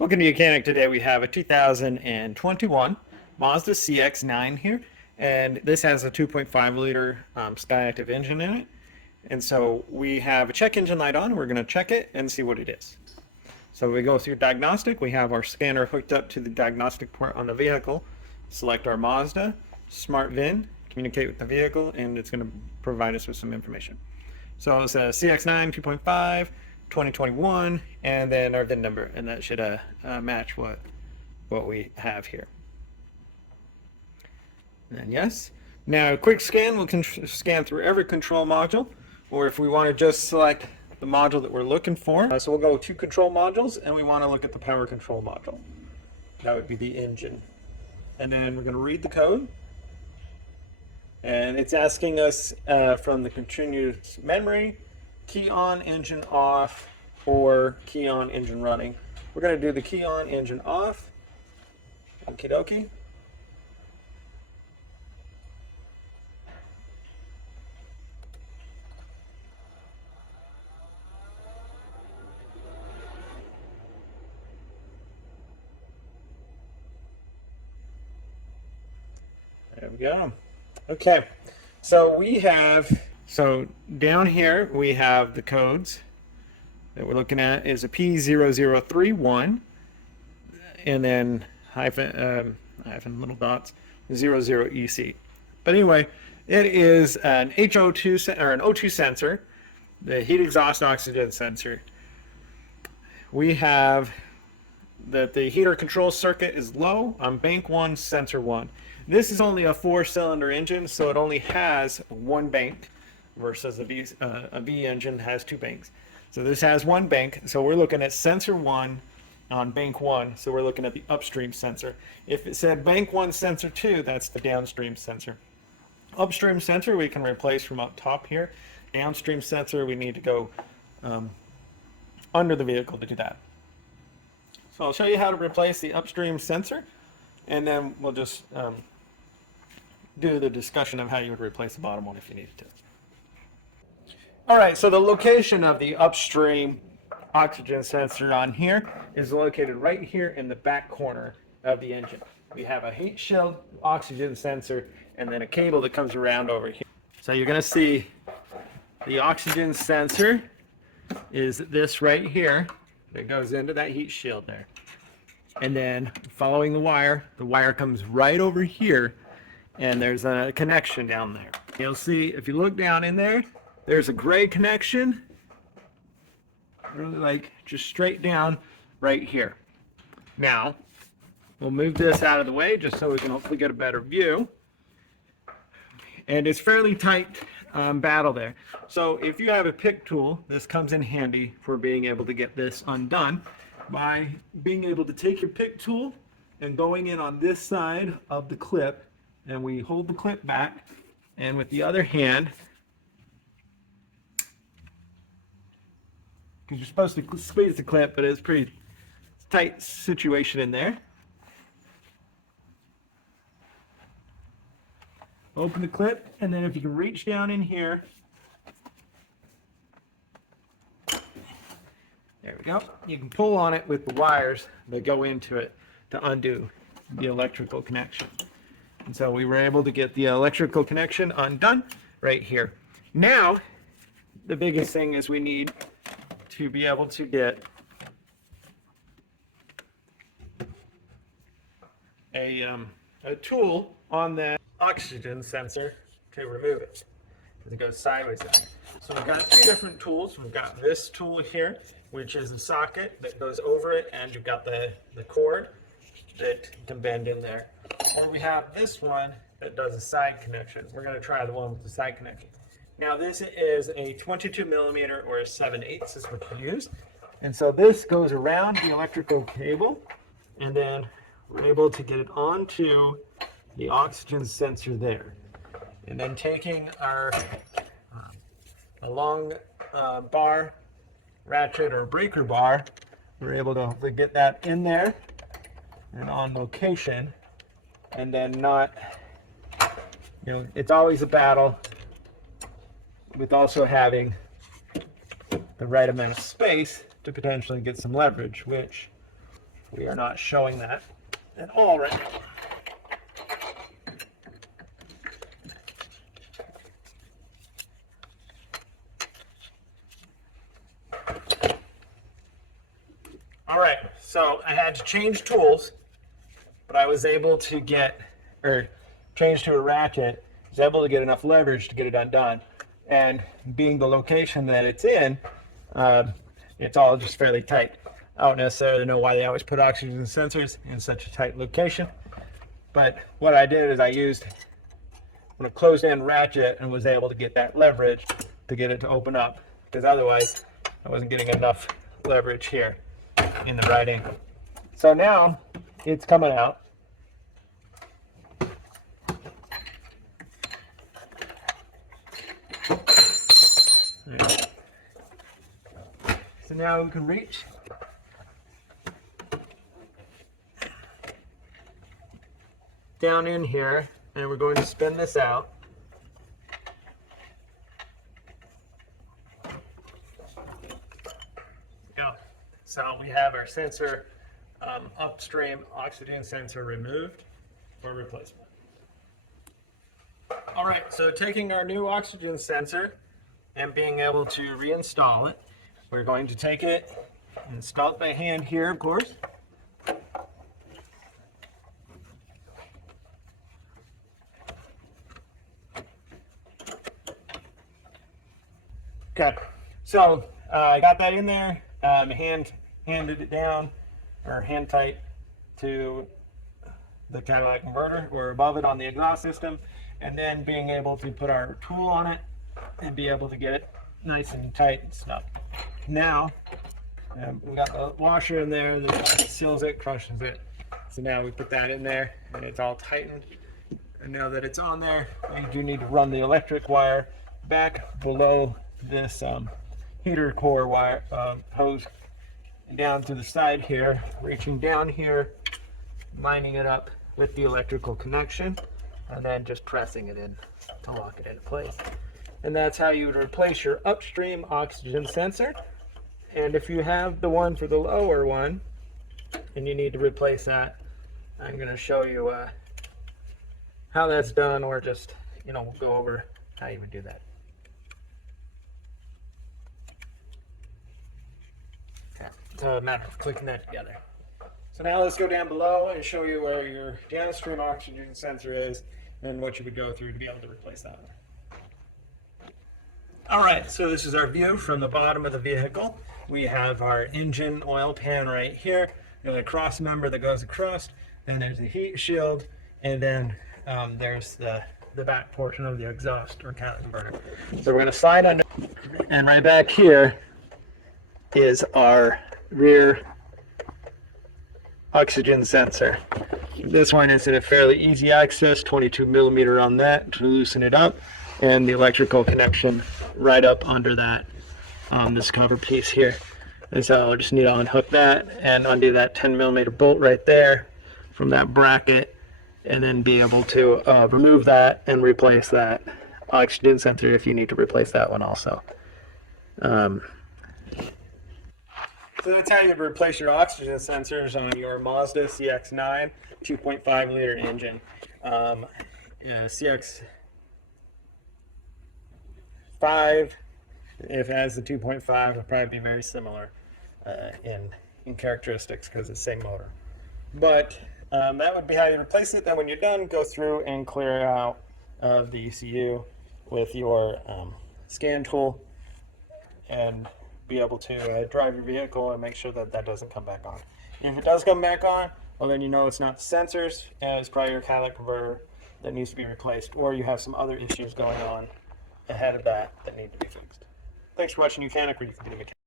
Welcome to Mechanic. Today we have a 2021 Mazda CX-9 here, and this has a 2.5 liter Skyactiv engine in it. And so we have a check engine light on. We're going to check it and see what it is. So we go through diagnostic. We have our scanner hooked up to the diagnostic port on the vehicle. Select our Mazda, smart VIN, communicate with the vehicle, and it's going to provide us with some information. So it's a CX-9 2.5. 2021, and then our VIN number, and that should match what we have here. And yes, now a quick scan will scan through every control module, or if we want to just select the module that we're looking for. So we'll go to control modules, and we want to look at the power control module. That would be the engine. And then we're going to read the code, and it's asking us from the continuous memory, key on, engine off, or key on, engine running. We're going to do the key on, engine off. Okie dokie. There we go. Okay, so down here we have the codes that we're looking at is a P0031 and then hyphen little dots 00EC. But anyway, it is an HO2 or an O2 sensor, the heat exhaust oxygen sensor. We have that the heater control circuit is low on bank 1, sensor 1. This is only a 4-cylinder engine, so it only has one bank versus a V engine has 2 banks. So this has one bank, so we're looking at sensor 1 on bank 1, so we're looking at the upstream sensor. If it said bank 1, sensor 2, that's the downstream sensor. Upstream sensor we can replace from up top here. Downstream sensor we need to go under the vehicle to do that. So I'll show you how to replace the upstream sensor, and then we'll just do the discussion of how you would replace the bottom one if you needed to. All right, so the location of the upstream oxygen sensor on here is located right here in the back corner of the engine. We have a heat shield oxygen sensor and then a cable that comes around over here. So you're going to see the oxygen sensor is this right here that goes into that heat shield there. And then following the wire comes right over here, and there's a connection down there. You'll see if you look down in there, there's a gray connection, really like just straight down right here. Now, we'll move this out of the way just so we can hopefully get a better view. And it's fairly tight battle there. So if you have a pick tool, this comes in handy for being able to get this undone by being able to take your pick tool and going in on this side of the clip, and we hold the clip back, and with the other hand, because you're supposed to squeeze the clip, but it's pretty tight situation in there. Open the clip, and then if you can reach down in here, there we go. You can pull on it with the wires that go into it to undo the electrical connection. And so we were able to get the electrical connection undone right here. Now, the biggest thing is we need to be able to get a tool on that oxygen sensor to remove it, because it goes sideways there. So we've got 2 different tools. We've got this tool here, which is a socket that goes over it, and you've got the cord that can bend in there. Or we have this one that does a side connection. We're going to try the one with the side connection. Now this is a 22 millimeter or a 7/8 is what you use. And so this goes around the electrical cable, and then we're able to get it onto the oxygen sensor there. And then taking our a long bar, ratchet or breaker bar, we're able to hopefully get that in there and on location, and then not, it's always a battle with also having the right amount of space to potentially get some leverage, which we are not showing that at all right now. All right, so I had to change tools, but I was able to change to a ratchet. I was able to get enough leverage to get it undone. And being the location that it's in, it's all just fairly tight. I don't necessarily know why they always put oxygen sensors in such a tight location, but what I did is I used a closed-end ratchet and was able to get that leverage to get it to open up, because otherwise I wasn't getting enough leverage here in the right angle. So now it's coming out. So now we can reach. Down in here, and we're going to spin this out. Go. So we have our sensor, upstream oxygen sensor removed for replacement. All right, so taking our new oxygen sensor and being able to reinstall it, we're going to take it and install it by hand here, of course. Okay, so I got that in there, handed it down, or hand tight to the catalytic converter, or above it on the exhaust system, and then being able to put our tool on it and be able to get it nice and tight and stuff. Now, we got the washer in there that seals it, crushes it. So now we put that in there and it's all tightened. And now that it's on there, you do need to run the electric wire back below this heater core wire hose down to the side here, reaching down here, lining it up with the electrical connection, and then just pressing it in to lock it into place. And that's how you would replace your upstream oxygen sensor. And if you have the one for the lower one and you need to replace that, I'm going to show you how that's done, or just, we'll go over how you would do that. Okay, it's a matter of clicking that together. So now let's go down below and show you where your downstream oxygen sensor is and what you would go through to be able to replace that one. All right, so this is our view from the bottom of the vehicle. We have our engine oil pan right here, and a cross member that goes across, then there's a heat shield, and then there's the back portion of the exhaust or catalytic converter. So we're going to slide under, and right back here is our rear oxygen sensor. This one is a fairly easy access, 22 millimeter on that to loosen it up, and the electrical connection right up under that, this cover piece here. And so I'll just need to unhook that and undo that 10 millimeter bolt right there from that bracket, and then be able to remove that and replace that oxygen sensor if you need to replace that one also. So that's how you replace your oxygen sensors on your Mazda CX-9 2.5 liter engine. CX-5, if it has the 2.5, will probably be very similar in characteristics because it's the same motor. But that would be how you replace it. Then when you're done, go through and clear out of the ECU with your scan tool and be able to drive your vehicle and make sure that that doesn't come back on. If it does come back on, well, then you know it's not the sensors, it's probably your catalytic converter that needs to be replaced, or you have some other issues going on ahead of that need to be fixed. Thanks for watching, Mechanic, where you can be a mechanic.